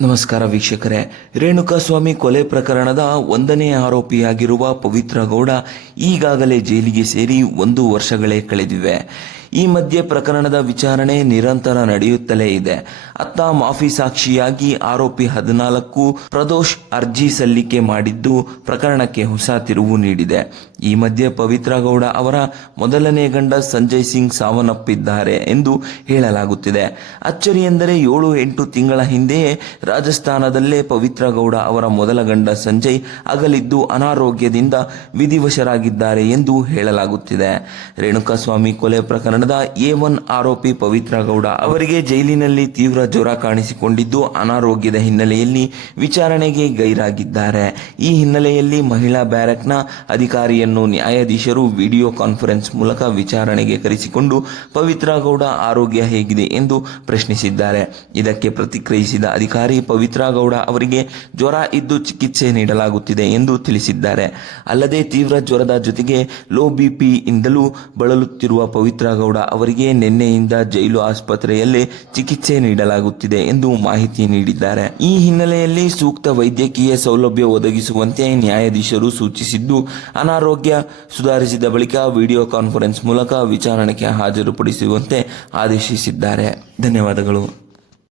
ನಮಸ್ಕಾರ ವೀಕ್ಷಕರೇ. ರೇಣುಕಾಸ್ವಾಮಿ ಕೊಲೆ ಪ್ರಕರಣದ 1ನೇ ಆರೋಪಿಯಾಗಿರುವ ಪವಿತ್ರ ಗೌಡ ಈಗಾಗಲೇ ಜೈಲಿಗೆ ಸೇರಿ 1 ವರ್ಷಗಳೇ ಕಳೆದಿವೆ. ಈ ಮಧ್ಯೆ ಪ್ರಕರಣದ ವಿಚಾರಣೆ ನಿರಂತರ ನಡೆಯುತ್ತಲೇ ಇದೆ. ಅತ್ತ ಮಾಫಿ ಸಾಕ್ಷಿಯಾಗಿ ಆರೋಪಿ 14 ಪ್ರದೋಷ್ ಅರ್ಜಿ ಸಲ್ಲಿಕೆ ಮಾಡಿದ್ದು ಪ್ರಕರಣಕ್ಕೆ ಹೊಸ ತಿರುವು ನೀಡಿದೆ. ಈ ಮಧ್ಯೆ ಪವಿತ್ರ ಗೌಡ ಅವರ ಮೊದಲನೇ ಗಂಡ ಸಂಜಯ್ ಸಿಂಗ್ ಸಾವನ್ನಪ್ಪಿದ್ದಾರೆ ಎಂದು ಹೇಳಲಾಗುತ್ತಿದೆ. ಅಚ್ಚರಿ ಎಂದರೆ 7-8 ತಿಂಗಳ ಹಿಂದೆಯೇ ರಾಜಸ್ಥಾನದಲ್ಲೇ ಪವಿತ್ರ ಗೌಡ ಅವರ ಮೊದಲ ಗಂಡ ಸಂಜಯ್ ಅಗಲಿದ್ದು ಅನಾರೋಗ್ಯದಿಂದ ವಿಧಿವಶರಾಗಿದ್ದಾರೆ ಎಂದು ಹೇಳಲಾಗುತ್ತಿದೆ. ರೇಣುಕಾಸ್ವಾಮಿ ಕೊಲೆ ಪ್ರಕರಣದ A1 ಆರೋಪಿ ಪವಿತ್ರ ಗೌಡ ಅವರಿಗೆ ಜೈಲಿನಲ್ಲಿ ತೀವ್ರ ಜ್ವರ ಕಾಣಿಸಿಕೊಂಡಿದ್ದು ಅನಾರೋಗ್ಯದ ಹಿನ್ನೆಲೆಯಲ್ಲಿ ವಿಚಾರಣೆಗೆ ಗೈರಾಗಿದ್ದಾರೆ. ಈ ಹಿನ್ನೆಲೆಯಲ್ಲಿ ಮಹಿಳಾ ಬ್ಯಾರಕ್ನ ಅಧಿಕಾರಿಯನ್ನು ನ್ಯಾಯಾಧೀಶರು ವಿಡಿಯೋ ಕಾನ್ಫರೆನ್ಸ್ ಮೂಲಕ ವಿಚಾರಣೆಗೆ ಕರೆಸಿಕೊಂಡು ಪವಿತ್ರ ಗೌಡ ಆರೋಗ್ಯ ಹೇಗಿದೆ ಎಂದು ಪ್ರಶ್ನಿಸಿದ್ದಾರೆ. ಇದಕ್ಕೆ ಪ್ರತಿಕ್ರಿಯಿಸಿದ ಅಧಿಕಾರಿ ಪವಿತ್ರ ಗೌಡ ಅವರಿಗೆ ಜ್ವರ ಇದ್ದು ಚಿಕಿತ್ಸೆ ನೀಡಲಾಗುತ್ತಿದೆ ಎಂದು ತಿಳಿಸಿದ್ದಾರೆ. ಅಲ್ಲದೆ ತೀವ್ರ ಜ್ವರದ ಜೊತೆಗೆ ಲೋ ಬಿಪಿ ಇಂದಲೂ ಬಳಲುತ್ತಿರುವ ಪವಿತ್ರ ಗೌಡ ಅವರಿಗೆ ನಿನ್ನೆಯಿಂದ ಜೈಲು ಆಸ್ಪತ್ರೆಯಲ್ಲೇ ಚಿಕಿತ್ಸೆ ನೀಡಲಾಗುತ್ತಿದೆ ಎಂದು ಮಾಹಿತಿ ನೀಡಿದ್ದಾರೆ. ಈ ಹಿನ್ನೆಲೆಯಲ್ಲಿ ಸೂಕ್ತ ವೈದ್ಯಕೀಯ ಸೌಲಭ್ಯ ಒದಗಿಸುವಂತೆ ನ್ಯಾಯಾಧೀಶರು ಸೂಚಿಸಿದ್ದು ಅನಾರೋಗ್ಯ ಸುಧಾರಿಸಿದ ಬಳಿಕ ವಿಡಿಯೋ ಕಾನ್ಫರೆನ್ಸ್ ಮೂಲಕ ವಿಚಾರಣೆಗೆ ಹಾಜರುಪಡಿಸುವಂತೆ ಆದೇಶಿಸಿದ್ದಾರೆ. ಧನ್ಯವಾದಗಳು.